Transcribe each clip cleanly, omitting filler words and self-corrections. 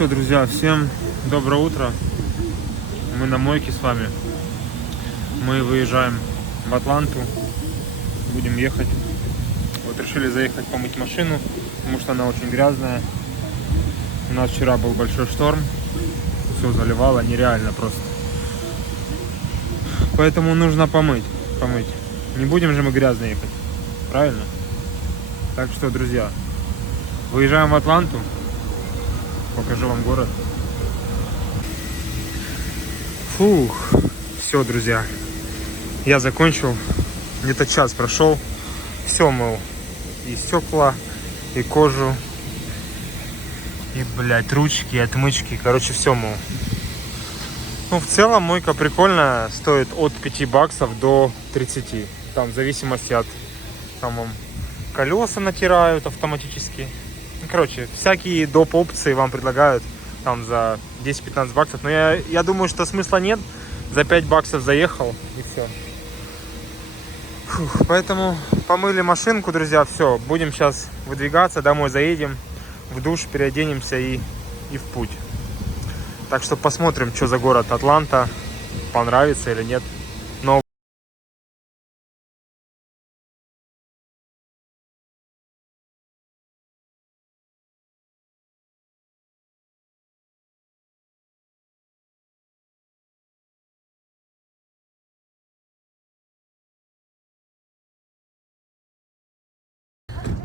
что, друзья, всем доброе утро. Мы на мойке с вами. Мы выезжаем в Атланту. Будем ехать. Вот решили заехать помыть машину, потому что она очень грязная. У нас вчера был большой шторм. Все заливало нереально просто. Поэтому нужно помыть. Не будем же мы грязно ехать. Правильно? Так что, друзья, выезжаем в Атланту. Покажу вам город. Фух. Все, друзья. Я закончил. Где-то час прошел. Все мыл. И стекла, и кожу, и, блядь, ручки, и отмычки. Короче, все мыл. Ну, в целом, мойка прикольная. Стоит от 5 баксов до 30. Там, в зависимости от... Там вам колеса натирают автоматически. Ну, короче, всякие доп. Опции вам предлагают. Там за 10-15 баксов. Но я думаю, что смысла нет. За 5 баксов заехал, и все. Фух, поэтому помыли машинку, друзья. Все, будем сейчас выдвигаться. Домой заедем. В душ переоденемся и в путь. Так что посмотрим, что за город Атланта. Понравится или нет. Но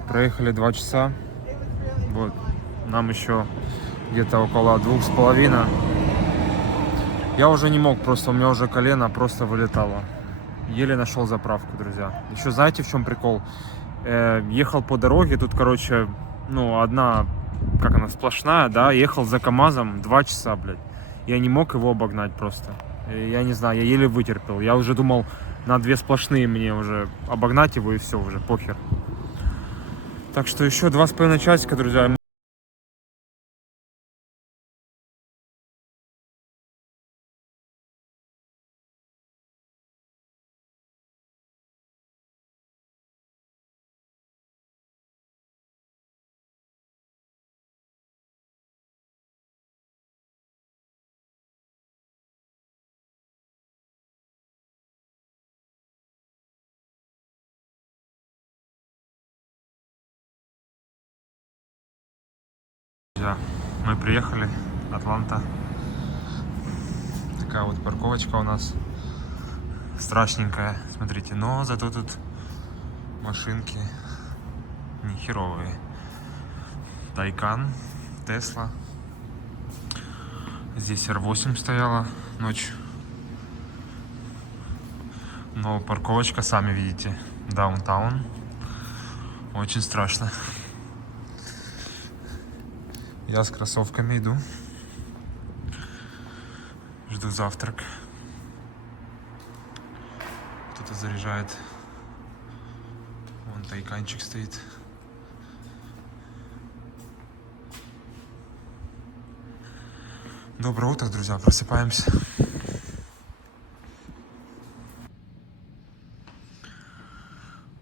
проехали 2 часа. Вот. Нам еще где-то около 2,5. Я уже не мог, просто у меня уже колено просто вылетало. Еле нашел заправку, друзья. Еще знаете, в чем прикол? Ехал по дороге, тут, короче, ну, одна, как она, сплошная, да, ехал за КамАЗом 2 часа, блядь. Я не мог его обогнать просто. Я не знаю, я еле вытерпел. Я уже думал, на 2 сплошные мне уже обогнать его, и все, уже похер. Так что еще 2,5 часика, друзья. Мы приехали, Атланта. Такая вот парковочка у нас. Страшненькая, смотрите. Но зато тут машинки не херовые. Тайкан, Тесла. Здесь R8 стояла ночью. Но парковочка, сами видите, даунтаун. Очень страшно. Я с кроссовками иду. Жду завтрак. Кто-то заряжает. Вон тайканчик стоит. Доброе утро, друзья. Просыпаемся.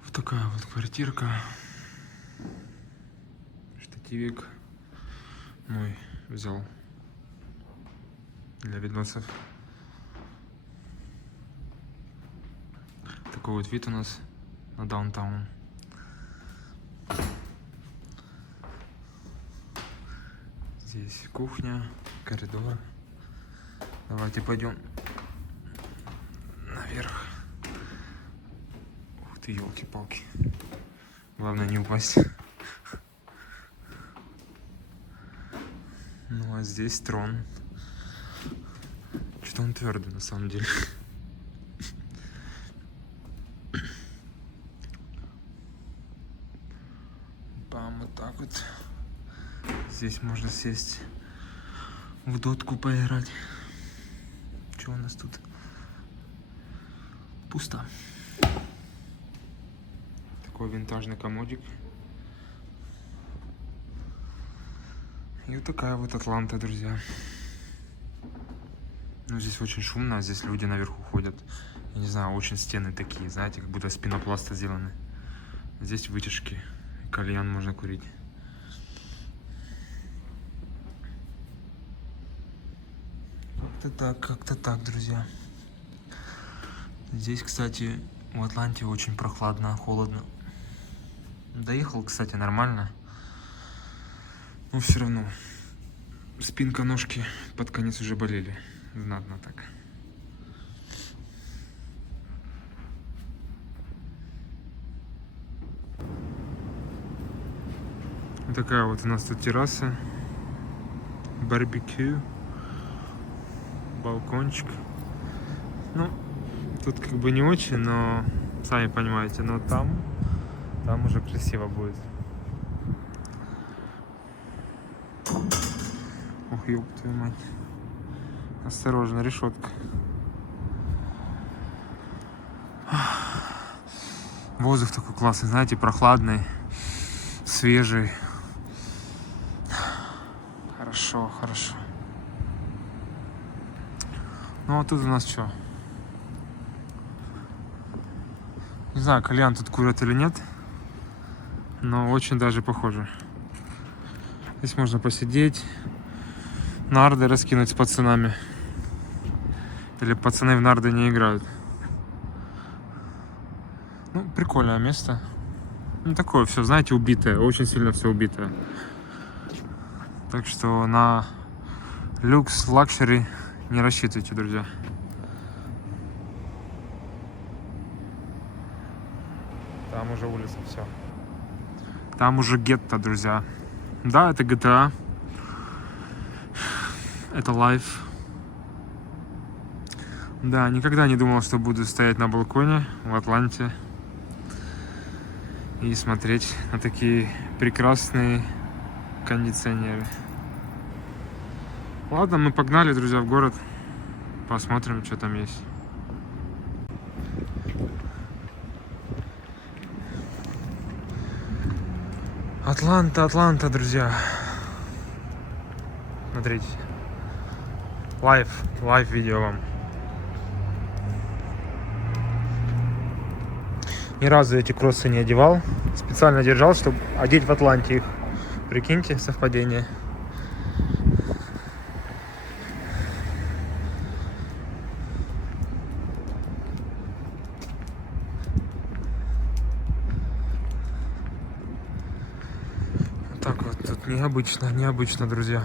Вот такая вот квартирка. Штативик мой взял для видосов. Такой вот вид у нас на даунтаун. Здесь кухня, коридор. Давайте пойдем наверх. Ух ты, елки-палки. Главное не упасть. Ну а здесь трон. Что-то он твердый на самом деле. Бам, вот так вот. Здесь можно сесть в дотку поиграть. Что у нас тут? Пусто. Такой винтажный комодик. И вот такая вот Атланта, друзья. Ну, здесь очень шумно, здесь люди наверху ходят. Я не знаю, очень стены такие, знаете, как будто из пенопласта сделаны. Здесь вытяжки, кальян можно курить. как-то так, друзья. Здесь, кстати, в Атланте очень прохладно, холодно. Доехал, кстати, нормально. Но все равно спинка, ножки под конец уже болели. Знатно так. Вот такая вот у нас тут терраса. Барбекю. Балкончик. Ну, тут как бы не очень, но сами понимаете, но там уже красиво будет. Ох, ёб твою мать. Осторожно, решетка. Воздух такой классный, знаете, прохладный, свежий. Хорошо, хорошо. Ну а тут у нас что? Не знаю, кальян тут курят или нет, но очень даже похоже. Здесь можно посидеть, нарды раскинуть с пацанами. Или пацаны в нарды не играют. Ну, прикольное место. Ну, такое все, знаете, убитое, очень сильно все убитое. Так что на люкс, лакшери не рассчитывайте, друзья. Там уже улица, все. Там уже гетто, друзья. Да, это GTA. Это Life. Да, никогда не думал, что буду стоять на балконе в Атланте и смотреть на такие прекрасные кондиционеры. Ладно, мы погнали, друзья, в город. Посмотрим, что там есть. Атланта, друзья. Смотрите. Лайв видео вам. Ни разу эти кроссы не одевал. Специально держал, чтобы одеть в Атланте их. Прикиньте, совпадение. Так вот, тут необычно, друзья.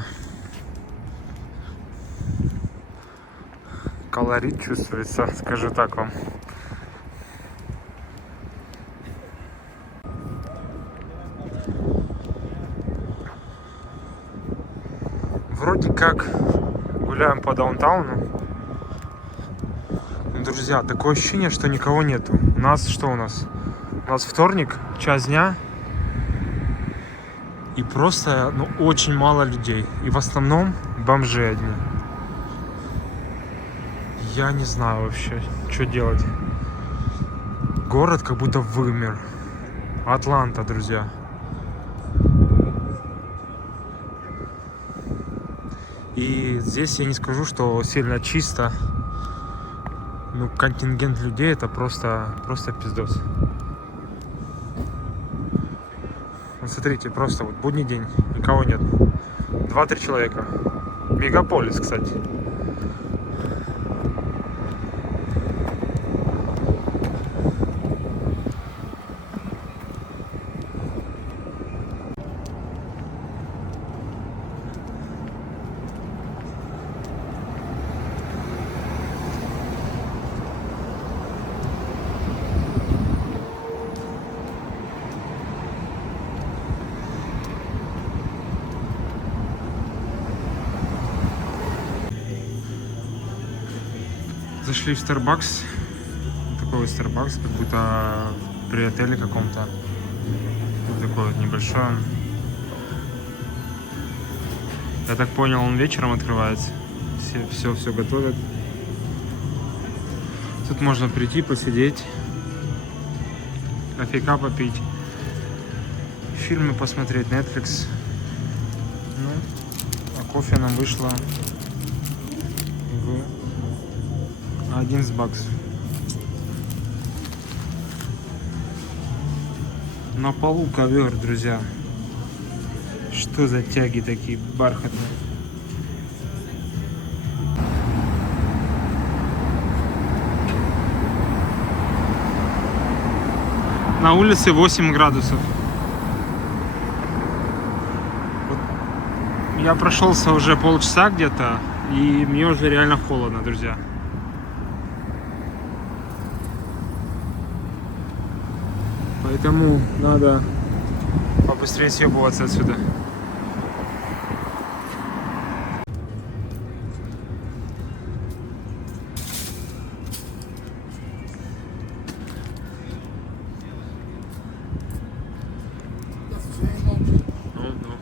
Колорит чувствуется, скажу так вам. Вроде как гуляем по даунтауну. Друзья, такое ощущение, что никого нету. У нас что у нас? У нас вторник, час дня. И просто, ну, очень мало людей. И в основном бомжи одни. Я не знаю вообще, что делать. Город как будто вымер. Атланта, друзья. И здесь я не скажу, что сильно чисто. Ну, контингент людей это просто пиздос. Вот смотрите, просто вот будний день, никого нет. 2-3 человека. Мегаполис, кстати. Зашли в Starbucks. Такой Starbucks, как будто при отеле каком-то. Вот такой вот небольшой. Я так понял, он вечером открывается. Все готовят. Тут можно прийти, посидеть, кофейка попить, фильмы посмотреть, Netflix. Ну, а кофе нам вышло в 11 баксов. На полу ковер, друзья. Что за тяги такие бархатные? На улице 8 градусов. Вот я прошелся уже полчаса где-то, и мне уже реально холодно, друзья. Поэтому надо побыстрее съебываться отсюда. Ну.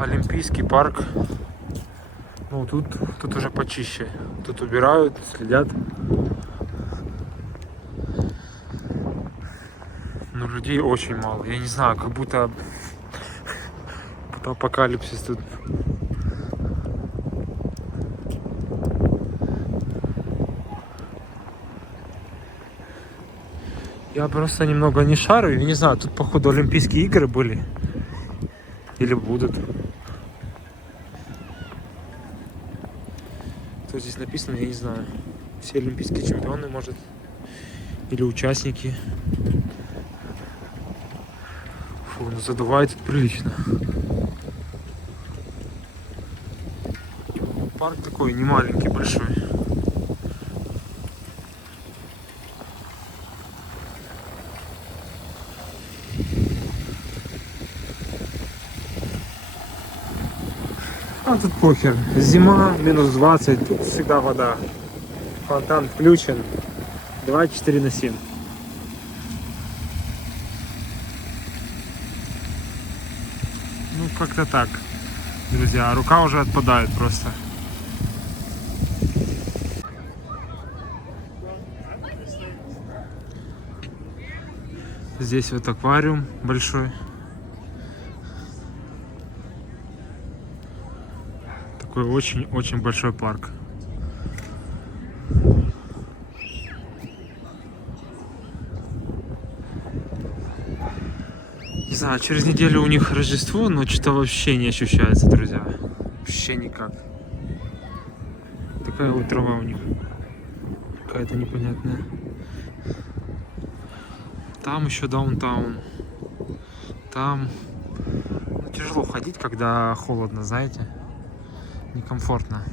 Олимпийский парк. Ну, тут уже почище. Тут убирают, следят. Но людей очень мало. Я не знаю, как будто апокалипсис тут. Я просто немного не шарю. Я не знаю, тут походу Олимпийские игры были. Или будут. Что здесь написано, я не знаю. Все олимпийские чемпионы, может. Или участники. Фу, ну задувает тут прилично. Парк такой не маленький, большой. А тут похер. Зима, минус 20, тут всегда вода. Фонтан включен. 24/7. Ну, как-то так, друзья. Рука уже отпадает просто. Здесь вот аквариум большой. Такой очень-очень большой парк. Не знаю, через неделю у них Рождество, но что-то вообще не ощущается, друзья. Вообще никак. Такая вот трава у них. Какая-то непонятная. Там еще даунтаун. Там ну, тяжело ходить, когда холодно, знаете. Некомфортно.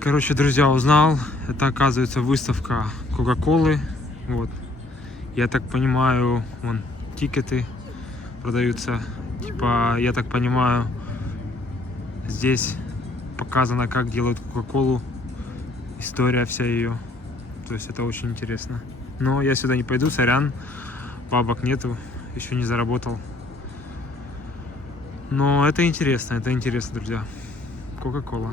Короче, друзья, узнал. Это, оказывается, выставка Кока-Колы. Вот. Я так понимаю, вон, тикеты продаются. Типа, я так понимаю, здесь показано, как делают Кока-Колу. История вся ее. То есть это очень интересно. Но я сюда не пойду, сорян. Бабок нету, еще не заработал. Но это интересно, друзья. Кока-Кола.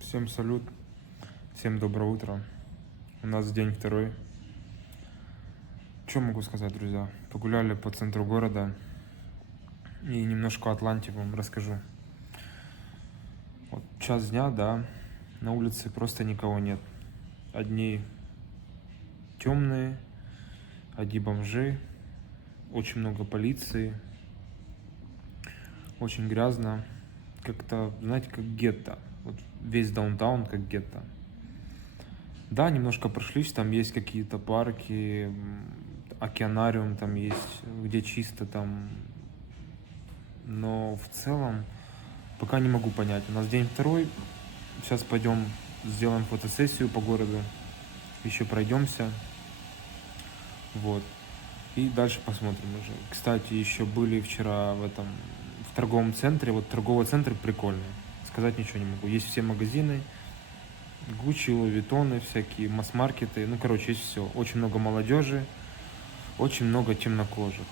Всем салют, всем доброе утро. У нас день второй. Что могу сказать, друзья? Погуляли по центру города и немножко о Атланте вам расскажу. Вот час дня, да, на улице просто никого нет. Одни темные, одни бомжи, очень много полиции, очень грязно. Как-то, знаете, как гетто. Вот весь даунтаун как гетто. Да, немножко прошлись, там есть какие-то парки, океанариум там есть, где чисто там но в целом пока не могу понять. У нас день второй, сейчас пойдем сделаем фотосессию по городу, еще пройдемся, вот, и дальше посмотрим уже. Кстати, еще были вчера в торговом центре, вот торговый центр прикольный, сказать ничего не могу, есть все магазины, Гуччи, Луи Виттоны, всякие масс-маркеты, ну, короче, есть все, очень много молодежи, очень много темнокожих.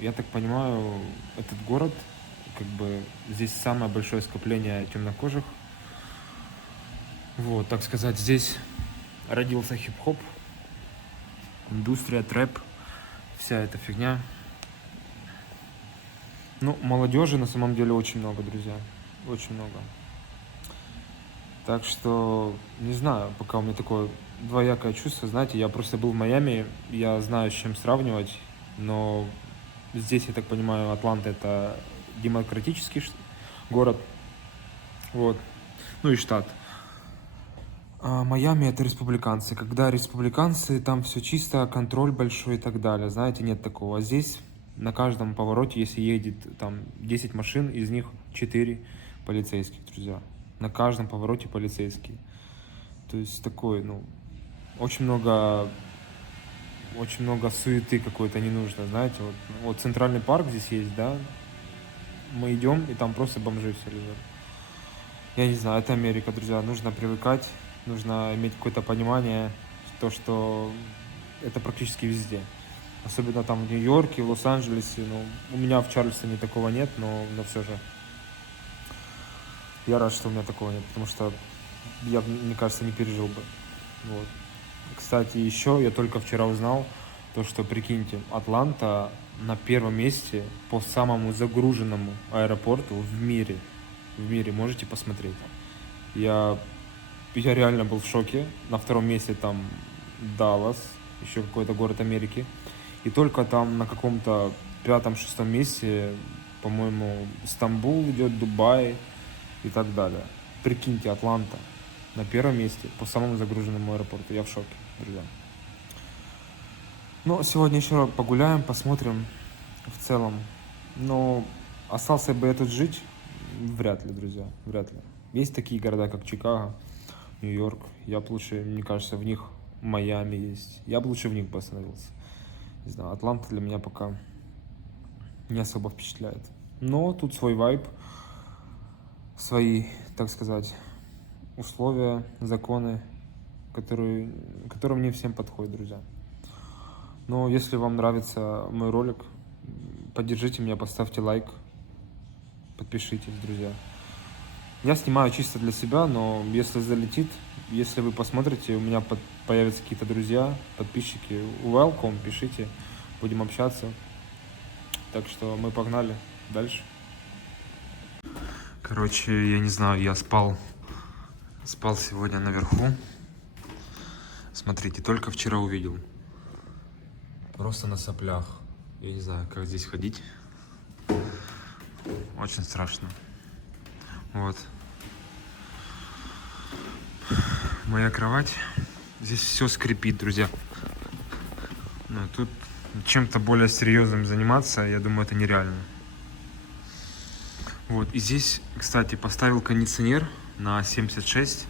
Я так понимаю, этот город, как бы, здесь самое большое скопление темнокожих. Вот, так сказать, здесь родился хип-хоп, индустрия, трэп, вся эта фигня. Ну, молодежи на самом деле очень много, друзья, очень много. Так что, не знаю, пока у меня такое двоякое чувство, знаете, я просто был в Майами, я знаю, с чем сравнивать, но здесь, я так понимаю, Атланта — это демократический город, вот, ну и штат. А Майами — это республиканцы. Когда республиканцы, там все чисто, контроль большой и так далее, знаете, нет такого. А здесь на каждом повороте, если едет там 10 машин, из них 4 полицейских, друзья. На каждом повороте полицейские. То есть такой, ну, очень много суеты какой-то не нужно, знаете. Вот центральный парк здесь есть, да, мы идем, и там просто бомжи все лежат. Я не знаю, это Америка, друзья, нужно привыкать, нужно иметь какое-то понимание, то, что это практически везде. Особенно там в Нью-Йорке, в Лос-Анджелесе, ну, у меня в Чарльстоне такого нет, но все же. Я рад, что у меня такого нет, потому что я, мне кажется, не пережил бы. Вот. Кстати, еще я только вчера узнал, то, что, прикиньте, Атланта на первом месте по самому загруженному аэропорту в мире. В мире, можете посмотреть. Я реально был в шоке. На втором месте там Даллас, еще какой-то город Америки. И только там на каком-то пятом-шестом месте, по-моему, Стамбул идет, Дубай и так далее. Прикиньте, Атланта на первом месте по самому загруженному аэропорту. Я в шоке, друзья. Но сегодня еще погуляем, посмотрим в целом. Но остался бы я тут жить? Вряд ли, друзья, вряд ли. Есть такие города, как Чикаго, Нью-Йорк. Я бы лучше, мне кажется, в них, Майами есть. Я бы лучше в них бы остановился. Не знаю, Атланта для меня пока не особо впечатляет. Но тут свой вайб, свои, так сказать, условия, законы, которые не всем подходят, друзья. Но если вам нравится мой ролик, поддержите меня, поставьте лайк, подпишитесь, друзья. Я снимаю чисто для себя, но если залетит, если вы посмотрите, у меня появятся какие-то друзья, подписчики, welcome, пишите, будем общаться. Так что мы погнали дальше. Короче, я не знаю, я спал сегодня наверху. Смотрите, только вчера увидел. Просто на соплях. Я не знаю, как здесь ходить. Очень страшно. Вот. Моя кровать. Здесь все скрипит, друзья. Но тут чем-то более серьезным заниматься, я думаю, это нереально. Вот. И здесь, кстати, поставил кондиционер на 76.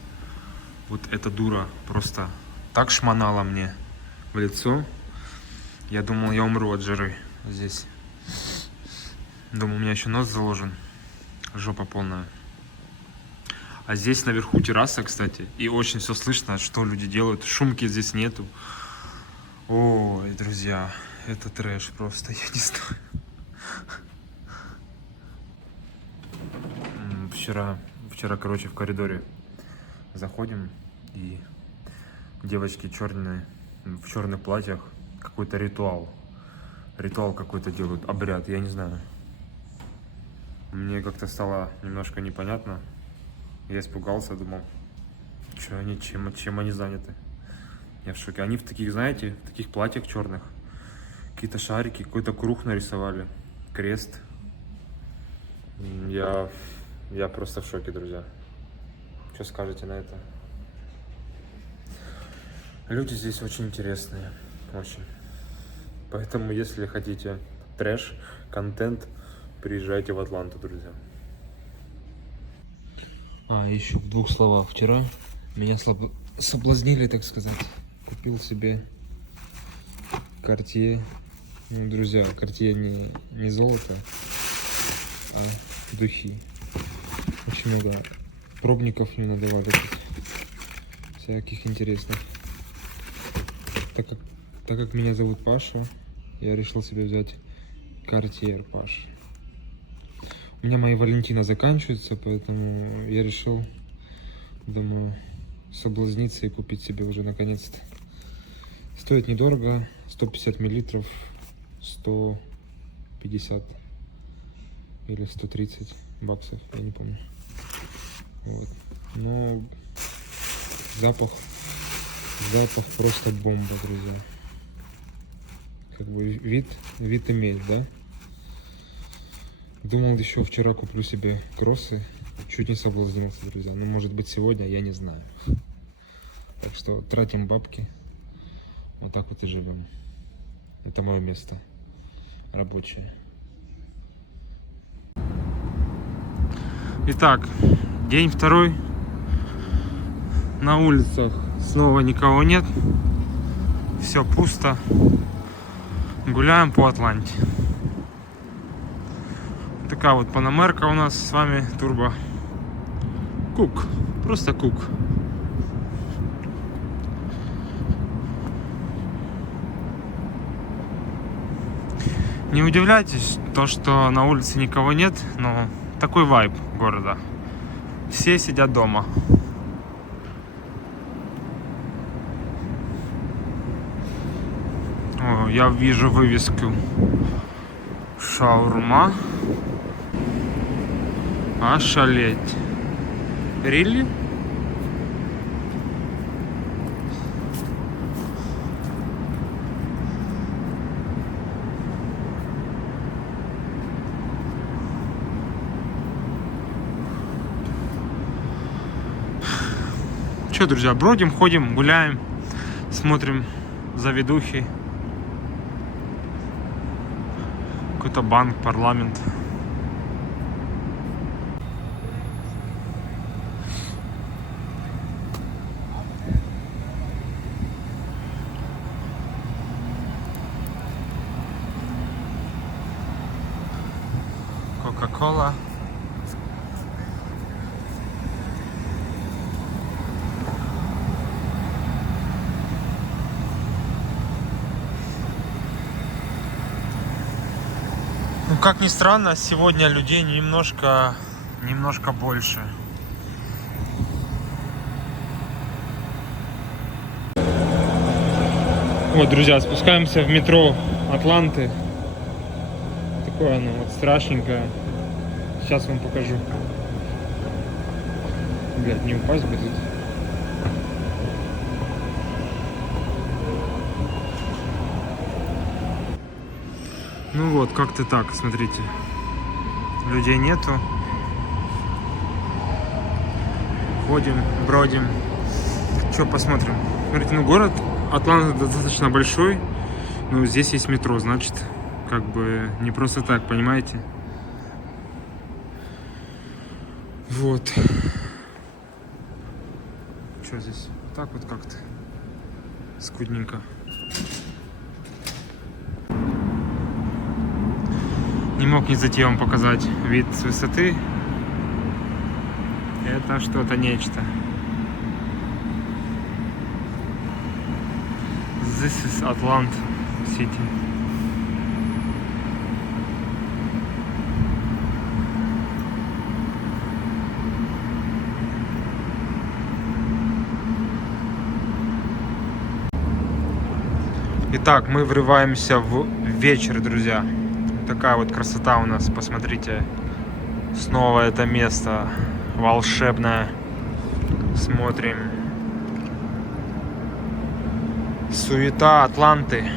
Вот эта дура просто так шмонала мне в лицо. Я думал, я умру от жары здесь. Думаю, у меня еще нос заложен. Жопа полная. А здесь наверху терраса, кстати. И очень все слышно, что люди делают. Шумки здесь нету. Ой, друзья, это трэш просто, я не знаю. Вчера, короче, в коридоре заходим, и девочки черные, в черных платьях, какой-то ритуал. Ритуал какой-то делают, обряд, я не знаю. Мне как-то стало немножко непонятно. Я испугался, думал, что они, чем они заняты. Я в шоке. Они в таких, знаете, в таких платьях черных. Какие-то шарики, какой-то круг нарисовали. Крест. Я просто в шоке, друзья. Что скажете на это? Люди здесь очень интересные. Очень. Поэтому, если хотите трэш, контент, приезжайте в Атланту, друзья. Еще в двух словах. Вчера меня соблазнили, так сказать. Купил себе Cartier. Ну, друзья, Cartier не золото, а духи. Очень много пробников мне надавали тут. Всяких интересных. Так как меня зовут Паша, я решил себе взять Cartier Паш. У меня мои Валентина заканчиваются, поэтому я решил, думаю, соблазниться и купить себе уже наконец-то. Стоит недорого, 150 миллилитров, 150 или 130 баксов, я не помню. Вот. Но запах просто бомба, друзья. Как бы вид имеет, да? Думал, еще вчера куплю себе кроссы. Чуть не соблазнился, друзья. Ну, может быть, сегодня, я не знаю. Так что тратим бабки. Вот так вот и живем. Это мое место рабочее. Итак, день второй. На улицах снова никого нет. Все пусто. Гуляем по Атланте. Такая вот панамерка у нас с вами, турбо. Кук, просто кук. Не удивляйтесь, то, что на улице никого нет, но такой вайб города. Все сидят дома. О, я вижу вывеску шаурма. Ошалеть. Really? Че, друзья, бродим, ходим, гуляем, смотрим заведухи. Какой-то банк, парламент. Кока-кола. Ну, как ни странно, сегодня людей немножко больше. Вот, друзья, спускаемся в метро Атланты. Такое оно вот страшненькое. Сейчас вам покажу. Блядь, не упасть бы тут. Ну вот, как-то так, смотрите. Людей нету. Ходим, бродим. Что посмотрим? Смотрите, ну город Атланта достаточно большой. Но здесь есть метро, значит, как бы не просто так, понимаете? Вот. Что здесь? Так вот как-то. Скудненько. Не мог не зайти вам показать вид с высоты. Это что-то нечто. This is Atlanta City. Итак, мы врываемся в вечер, друзья. Такая вот красота у нас, посмотрите. Снова это место волшебное. Смотрим. Суета Атланты.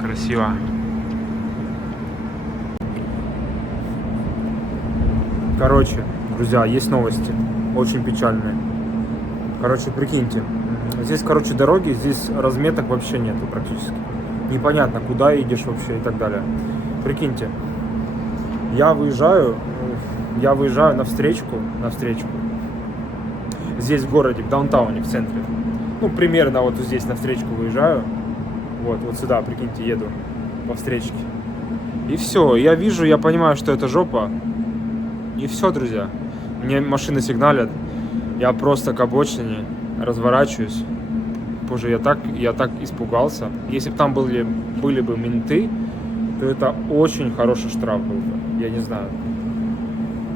Красиво. Короче, друзья, есть новости. Очень печальные. Короче, прикиньте. Здесь, короче, дороги, здесь разметок вообще нету практически. непонятно, куда едешь вообще и так далее. Прикиньте, я выезжаю на встречку, здесь в городе, в даунтауне, в центре. Ну, примерно вот здесь на встречку выезжаю. Вот сюда, прикиньте, еду по встречке. И все, я вижу, я понимаю, что это жопа. И все, друзья. Мне машины сигналят. Я просто к обочине разворачиваюсь. Боже, я так испугался. Если бы там были бы менты, то это очень хороший штраф был бы. Я не знаю.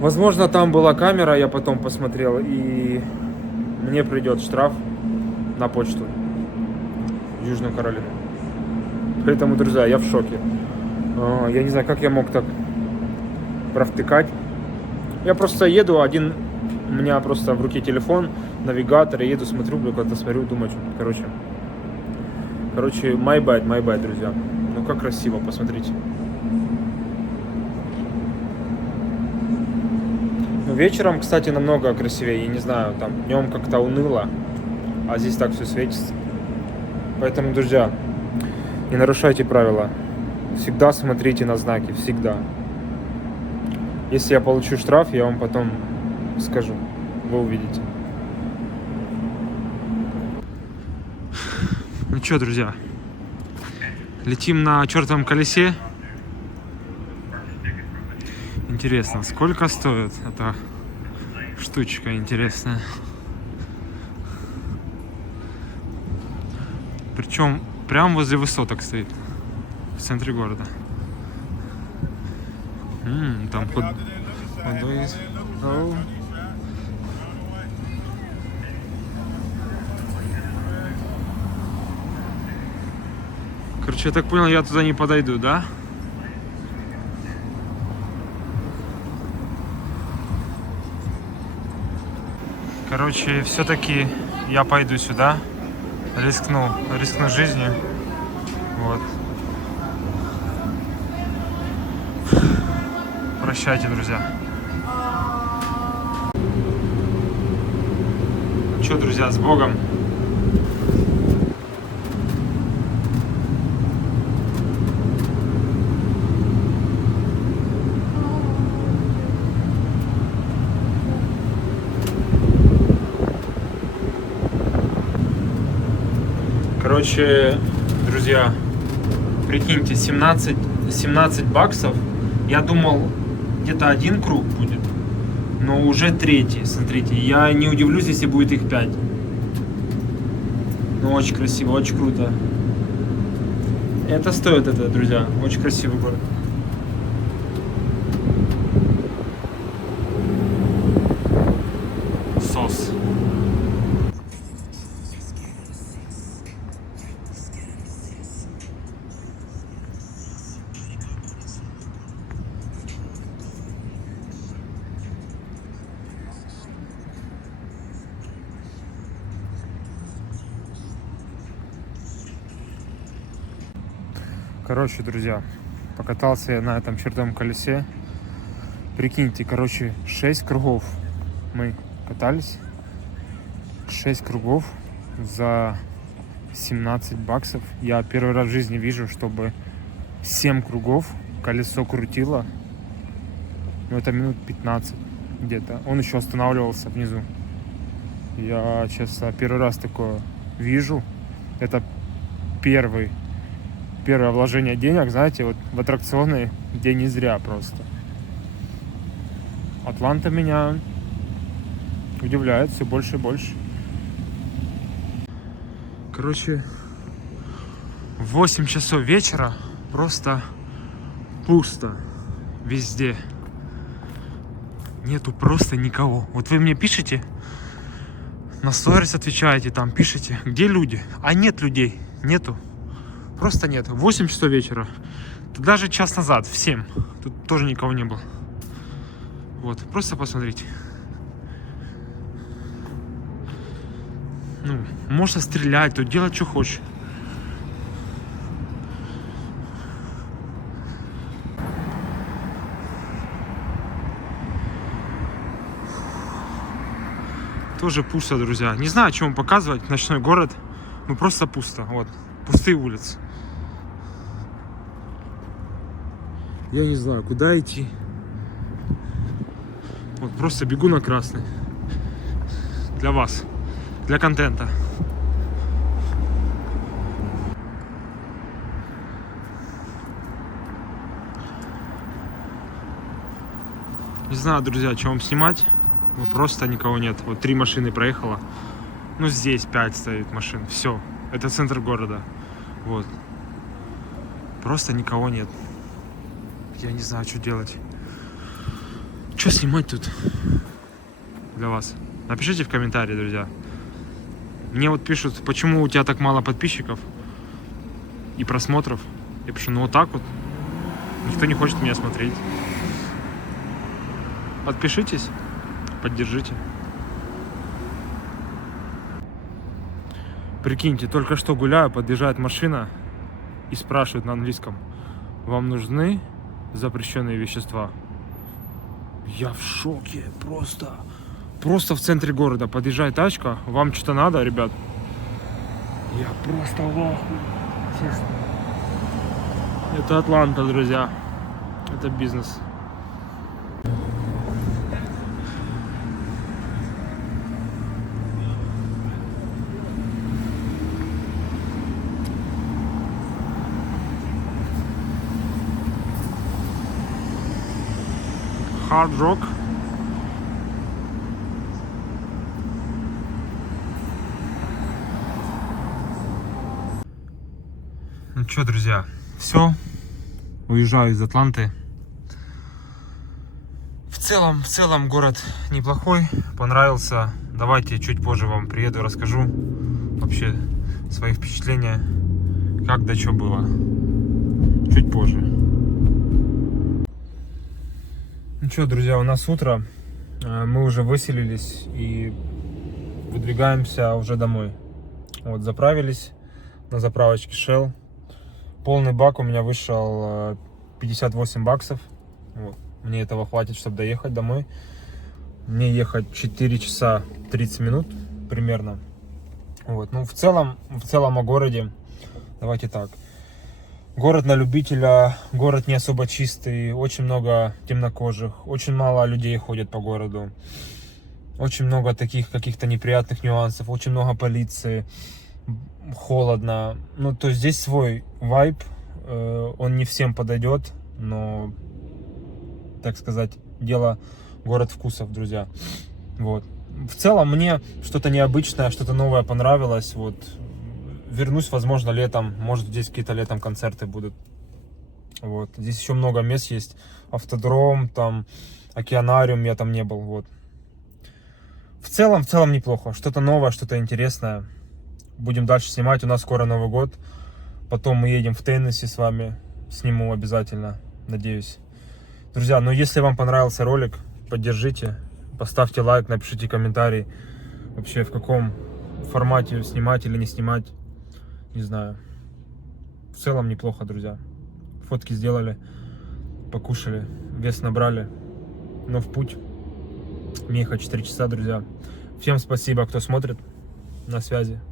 Возможно, там была камера, я потом посмотрел, и мне придет штраф на почту в Южную Каролину. Поэтому, друзья, я в шоке. Я не знаю, как я мог так провтыкать. Я просто еду один, у меня просто в руке телефон, навигатор, я еду, смотрю, куда-то смотрю, думаю, короче, my bad, друзья. Ну как красиво, посмотрите. Ну, вечером, кстати, намного красивее, я не знаю, там днем как-то уныло, а здесь так все светится. Поэтому, друзья, не нарушайте правила. Всегда смотрите на знаки, всегда. Если я получу штраф, я вам потом скажу. Вы увидите. Ну что, друзья, летим на чертовом колесе. Интересно, сколько стоит эта штучка интересная? Причем прямо возле высоток стоит. В центре города. Там под водой есть. Короче, я так понял, я туда не подойду, да? Короче, все-таки я пойду сюда. Рискну жизнью. Вот. Прощайте, друзья. Че, друзья, с Богом. Короче, друзья, прикиньте, 17 баксов. Я думал, где-то один круг будет, но уже третий, смотрите. Я не удивлюсь, если будет их 5. Ну, очень красиво, очень круто. Это стоит это, друзья. Очень красивый город. Сос. Короче, друзья, покатался я на этом чертовом колесе. Прикиньте, короче, 6 кругов мы катались. 6 кругов за 17 баксов. Я первый раз в жизни вижу, чтобы 7 кругов колесо крутило. Ну, это минут 15 где-то. Он еще останавливался внизу. Я, честно, первый раз такое вижу. Это первое вложение денег, знаете, вот в аттракционы, где не зря просто. Атланта меня удивляет все больше и больше. Короче, в 8 часов вечера просто пусто везде. Нету просто никого. Вот вы мне пишете, на сторис отвечаете, там пишете, где люди? А нет людей, нету. Просто нет. 8 часов вечера. Тут даже час назад, в 7. Тут тоже никого не было. Вот, просто посмотрите. Ну, можно стрелять, тут делать, что хочешь. Тоже пусто, друзья. Не знаю, о чем показывать. Ночной город. Ну, просто пусто. Вот. Пустые улицы. Я не знаю, куда идти. Вот просто бегу на красный. Для вас. Для контента. Не знаю, друзья, что вам снимать. Ну, просто никого нет. Вот 3 машины проехало. Ну, здесь 5 стоит машин. Все. Это центр города. Вот. Просто никого нет. Я не знаю, что делать. Что снимать тут для вас? Напишите в комментарии, друзья. Мне вот пишут, почему у тебя так мало подписчиков и просмотров. Я пишу, ну вот так вот. Никто не хочет меня смотреть. Подпишитесь, поддержите. Прикиньте, только что гуляю, подъезжает машина и спрашивает на английском: вам нужны запрещенные вещества? Я в шоке, просто в центре города подъезжает тачка, вам что-то надо, ребят? Я просто в ахуе, честно. Это Атланта, друзья, это бизнес. Hard Rock. Ну что, друзья, все, уезжаю из Атланты. В целом город неплохой, понравился. Давайте чуть позже вам приеду, расскажу вообще свои впечатления, как да что было. Чуть позже. Ну что, друзья, у нас утро, мы уже выселились и выдвигаемся уже домой. Вот, заправились на заправочке Shell. Полный бак у меня вышел 58 баксов. Вот. Мне этого хватит, чтобы доехать домой. Мне ехать 4 часа 30 минут примерно. Вот. Ну, в целом о городе, давайте так. Город на любителя, город не особо чистый, очень много темнокожих, очень мало людей ходят по городу, очень много таких каких-то неприятных нюансов, очень много полиции, холодно. Ну, то есть здесь свой вайб, он не всем подойдет, но, так сказать, дело город вкусов, друзья. Вот. В целом мне что-то необычное, что-то новое понравилось, вот. Вернусь, возможно, летом. Может, здесь какие-то летом концерты будут. Вот. Здесь еще много мест есть. Автодром, там, океанариум, я там не был. Вот. В целом неплохо. Что-то новое, что-то интересное. Будем дальше снимать. У нас скоро Новый год. Потом мы едем в Теннесси с вами. Сниму обязательно, надеюсь. Друзья, ну если вам понравился ролик, поддержите. Поставьте лайк, напишите комментарий. Вообще, в каком формате снимать или не снимать. Не знаю. В целом неплохо, друзья. Фотки сделали, покушали, вес набрали. Но в путь. Мне ехать 4 часа, друзья. Всем спасибо, кто смотрит. На связи.